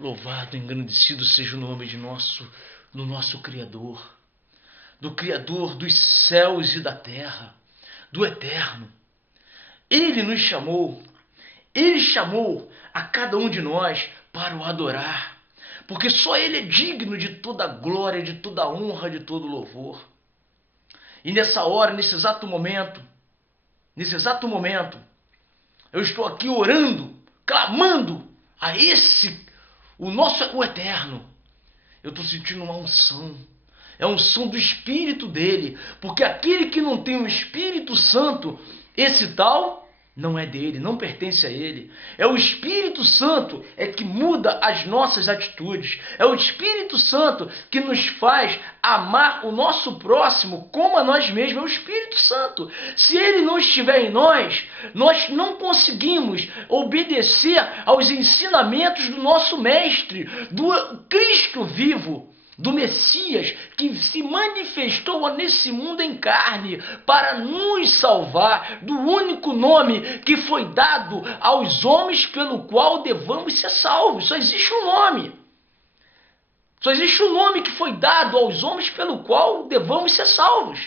Louvado, engrandecido seja o nome do nosso Criador, do Criador dos céus e da terra, do Eterno. Ele nos chamou, Ele chamou a cada um de nós para o adorar, porque só Ele é digno de toda a glória, de toda a honra, de todo o louvor. E nessa hora, nesse exato momento, eu estou aqui orando, clamando a o Eterno. Eu estou sentindo uma unção. É a unção do Espírito dele. Porque aquele que não tem o Espírito Santo, esse tal não é dele, não pertence a ele. É o Espírito Santo que muda as nossas atitudes. É o Espírito Santo que nos faz amar o nosso próximo como a nós mesmos. É o Espírito Santo. Se ele não estiver em nós, nós não conseguimos obedecer aos ensinamentos do nosso Mestre, do Cristo vivo, do Messias, que se manifestou nesse mundo em carne para nos salvar, do único nome que foi dado aos homens pelo qual devamos ser salvos. Só existe um nome. Só existe um nome que foi dado aos homens pelo qual devamos ser salvos.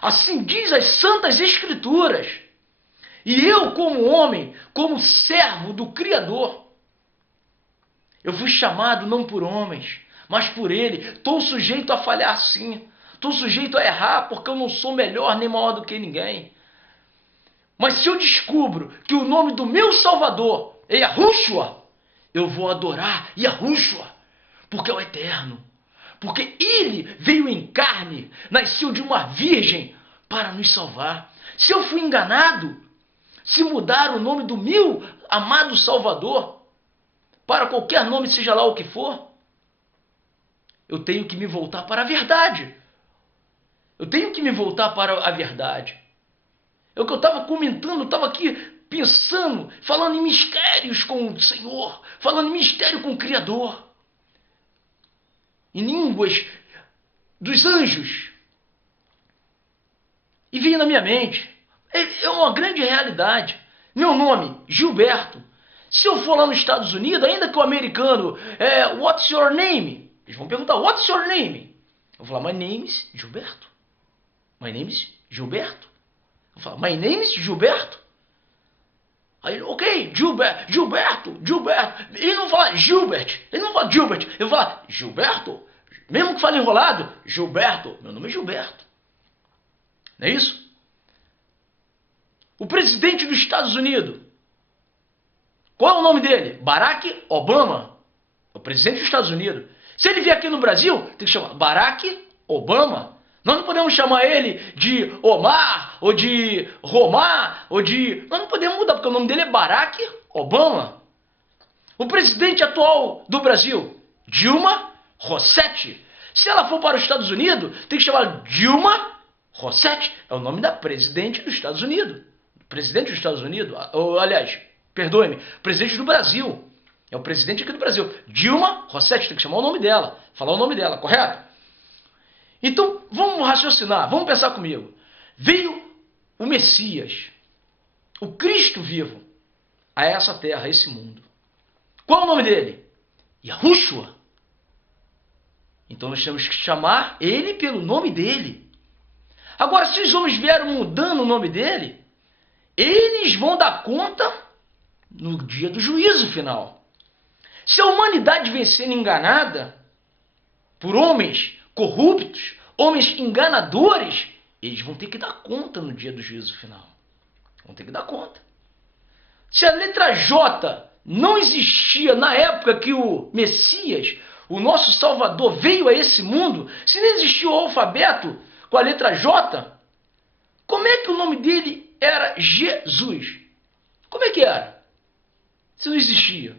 Assim diz as Santas Escrituras. E eu, como homem, como servo do Criador, eu fui chamado não por homens, mas por ele. Estou sujeito a falhar sim. Estou sujeito a errar, porque eu não sou melhor nem maior do que ninguém. Mas se eu descubro que o nome do meu Salvador é Yahushua, eu vou adorar Yahushua, porque é o Eterno. Porque ele veio em carne, nasceu de uma virgem para nos salvar. Se eu fui enganado, se mudar o nome do meu amado Salvador para qualquer nome, seja lá o que for, eu tenho que me voltar para a verdade. Eu tenho que me voltar para a verdade. É o que eu estava comentando, eu estava aqui pensando, falando em mistérios com o Senhor, falando em mistério com o Criador, em línguas dos anjos. E veio na minha mente, é uma grande realidade. Meu nome, Gilberto. Se eu for lá nos Estados Unidos, ainda que o americano, what's your name? Eles vão perguntar, what's your name? Eu vou falar, my name is Gilberto. My name is Gilberto. Eu falo, my name is Gilberto. Aí, ok, Gilberto. Ele não fala Gilbert, ele não fala Gilbert, ele fala Gilberto. Mesmo que fale enrolado, Gilberto. Meu nome é Gilberto. Não é isso? O presidente dos Estados Unidos, qual é o nome dele? Barack Obama. É o presidente dos Estados Unidos. Se ele vier aqui no Brasil, tem que chamar Barack Obama. Nós não podemos chamar ele de Omar, ou de Romar, Nós não podemos mudar, porque o nome dele é Barack Obama. O presidente atual do Brasil, Dilma Rousseff. Se ela for para os Estados Unidos, tem que chamar Dilma Rousseff. É o nome da presidente dos Estados Unidos. Presidente dos Estados Unidos, aliás, perdoe-me, presidente do Brasil. É o presidente aqui do Brasil. Dilma Rousseff, tem que chamar o nome dela. Falar o nome dela, correto? Então, vamos raciocinar, vamos pensar comigo. Veio o Messias, o Cristo vivo, a essa terra, a esse mundo. Qual é o nome dele? Yahushua. Então nós temos que chamar ele pelo nome dele. Agora, se os homens vieram mudando o nome dele, eles vão dar conta no dia do juízo final. Se a humanidade vem sendo enganada por homens corruptos, homens enganadores, eles vão ter que dar conta no dia do juízo final. Vão ter que dar conta. Se a letra J não existia na época que o Messias, o nosso Salvador, veio a esse mundo, se não existia o alfabeto com a letra J, como é que o nome dele era Jesus? Como é que era? Se não existia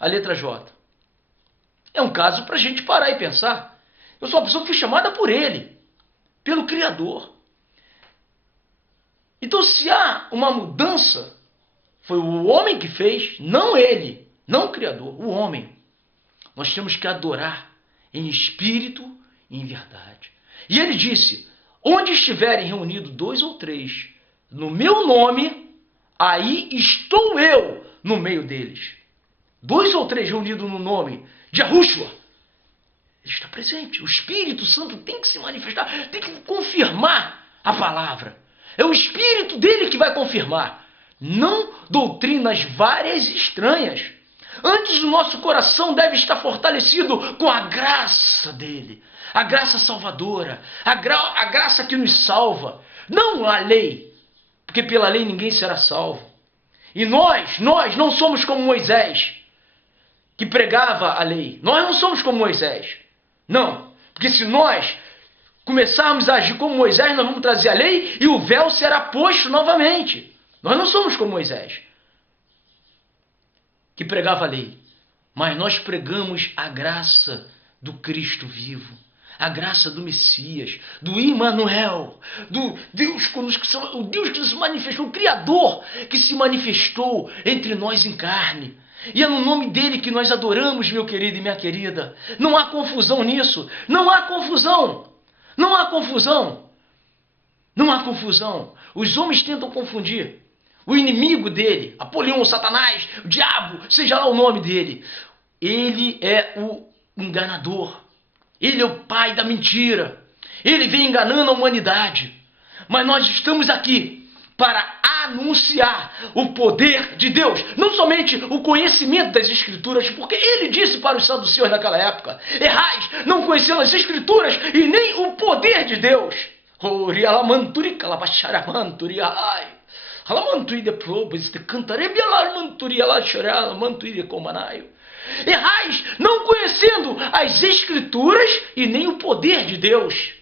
a letra J. É um caso para a gente parar e pensar. Eu sou uma pessoa que foi chamada por ele, pelo Criador. Então, se há uma mudança, foi o homem que fez, não ele, não o Criador, o homem. Nós temos que adorar em espírito e em verdade. E ele disse, onde estiverem reunidos 2 ou 3, no meu nome, aí estou eu no meio deles. 2 ou 3 reunidos no nome de Yahushua, ele está presente. O Espírito Santo tem que se manifestar, tem que confirmar a palavra. É o Espírito dele que vai confirmar, não doutrinas várias e estranhas. Antes, o nosso coração deve estar fortalecido com a graça dele, a graça salvadora, a graça que nos salva, não a lei, porque pela lei ninguém será salvo. E nós não somos como Moisés, que pregava a lei. Nós não somos como Moisés. Não, porque se nós começarmos a agir como Moisés, nós vamos trazer a lei e o véu será posto novamente. Nós não somos como Moisés, que pregava a lei, mas nós pregamos a graça do Cristo vivo, a graça do Messias, do Immanuel, do Deus conosco, o Deus que se manifestou, o Criador que se manifestou entre nós em carne. E é no nome dele que nós adoramos, meu querido e minha querida. Não há confusão nisso. Não há confusão. Não há confusão. Não há confusão. Os homens tentam confundir. O inimigo dele, Apolion, Satanás, o diabo, seja lá o nome dele. Ele é o enganador. Ele é o pai da mentira. Ele vem enganando a humanidade. Mas nós estamos aqui para anunciar o poder de Deus, não somente o conhecimento das Escrituras, porque ele disse para os saduceus naquela época: errais, não conhecendo as Escrituras e nem o poder de Deus. Errais, não conhecendo as Escrituras e nem o poder de Deus.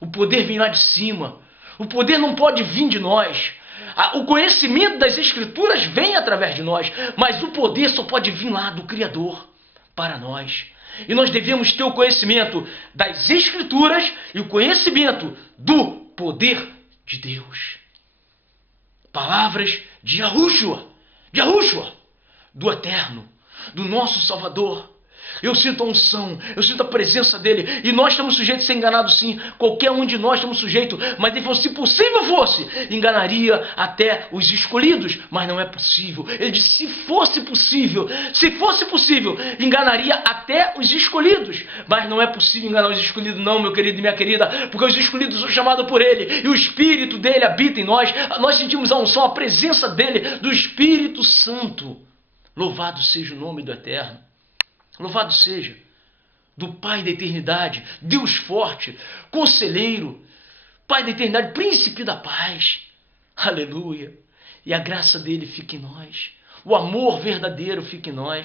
O poder vem lá de cima. O poder não pode vir de nós. O conhecimento das Escrituras vem através de nós, mas o poder só pode vir lá do Criador para nós. E nós devemos ter o conhecimento das Escrituras e o conhecimento do poder de Deus. Palavras de Yahushua, do Eterno, do nosso Salvador. Eu sinto a unção, eu sinto a presença dele, e nós estamos sujeitos a ser enganados sim, qualquer um de nós estamos sujeitos, mas ele falou, se possível fosse, enganaria até os escolhidos, mas não é possível. Ele disse, se fosse possível, enganaria até os escolhidos, mas não é possível enganar os escolhidos não, meu querido e minha querida, porque os escolhidos são chamados por ele, e o Espírito dele habita em nós, nós sentimos a unção, a presença dele, do Espírito Santo. Louvado seja o nome do Eterno. Louvado seja, do Pai da eternidade, Deus forte, conselheiro, Pai da eternidade, príncipe da paz. Aleluia. E a graça dele fica em nós. O amor verdadeiro fica em nós.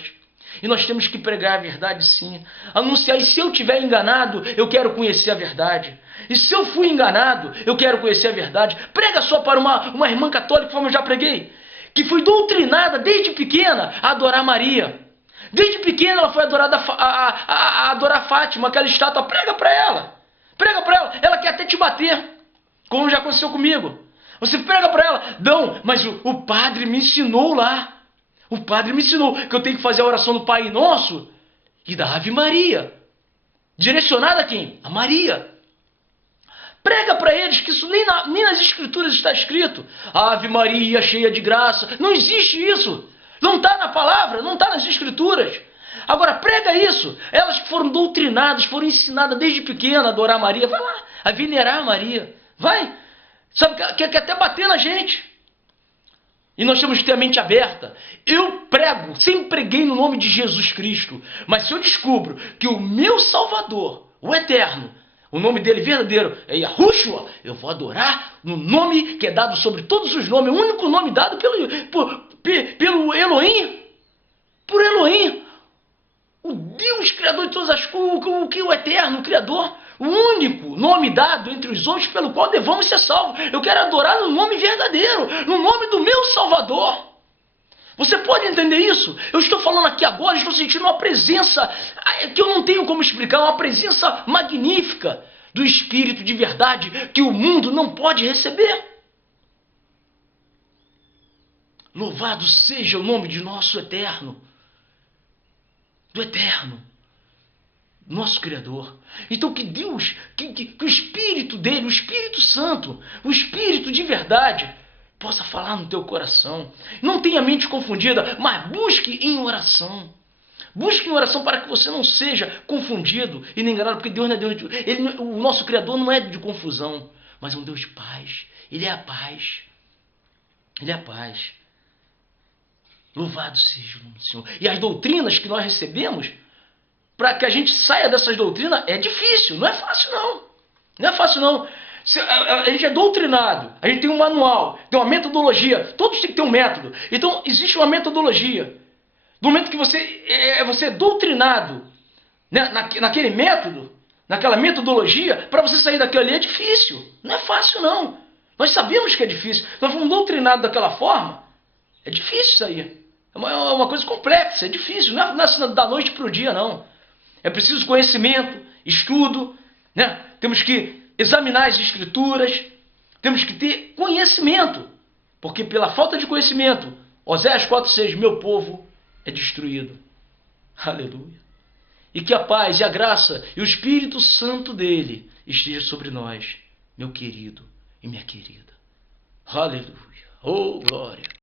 E nós temos que pregar a verdade sim. Anunciar, e se eu estiver enganado, eu quero conhecer a verdade. E se eu fui enganado, eu quero conhecer a verdade. Prega só para uma irmã católica, como eu já preguei, que foi doutrinada desde pequena a adorar Maria. Desde pequena ela foi adorada a adorar Fátima, aquela estátua. Prega para ela. Ela quer até te bater, como já aconteceu comigo. Você prega para ela. Não, mas o padre me ensinou lá. O padre me ensinou que eu tenho que fazer a oração do Pai Nosso e da Ave Maria. Direcionada a quem? A Maria. Prega para eles que isso nem nas Escrituras está escrito. Ave Maria, cheia de graça. Não existe isso. Não está na palavra, não está nas Escrituras. Agora prega isso. Elas que foram doutrinadas, foram ensinadas desde pequena a adorar Maria. Vai lá, a venerar Maria. Vai. Sabe, quer até bater na gente. E nós temos que ter a mente aberta. Eu prego, sempre preguei no nome de Jesus Cristo. Mas se eu descubro que o meu Salvador, o Eterno, o nome dele verdadeiro é Yahushua, eu vou adorar no nome que é dado sobre todos os nomes, o único nome dado pelo Elohim, por Elohim, o Deus Criador de todas as coisas, o Eterno, o Criador, o único nome dado entre os homens pelo qual devamos ser salvos. Eu quero adorar no nome verdadeiro, no nome do meu Salvador. Você pode entender isso? Eu estou falando aqui agora, estou sentindo uma presença que eu não tenho como explicar, uma presença magnífica do Espírito de verdade que o mundo não pode receber. Louvado seja o nome de nosso Eterno, do Eterno, nosso Criador. Então que Deus, que o Espírito dele, o Espírito Santo, o Espírito de verdade, possa falar no teu coração. Não tenha a mente confundida, mas busque em oração. Busque em oração para que você não seja confundido e nem enganado, porque Deus não é Deus de... o nosso Criador não é de confusão, mas é um Deus de paz. Ele é a paz. Ele é a paz. Louvado seja o nome do Senhor. E as doutrinas que nós recebemos, para que a gente saia dessas doutrinas, é difícil, não é fácil não. Não é fácil não. A gente é doutrinado, a gente tem um manual, tem uma metodologia, todos têm que ter um método. Então existe uma metodologia. Do momento que você é doutrinado, né, naquele método, naquela metodologia, para você sair daquilo ali é difícil. Não é fácil não. Nós sabemos que é difícil. Nós fomos doutrinados daquela forma, é difícil sair. É uma coisa complexa, é difícil. Não é da noite para o dia não. É preciso conhecimento, estudo, né? Temos que examinar as escrituras, temos que ter conhecimento, porque pela falta de conhecimento, Oséias 4,6, meu povo é destruído. Aleluia. E que a paz e a graça e o Espírito Santo dele esteja sobre nós, meu querido e minha querida. Aleluia. Oh, glória.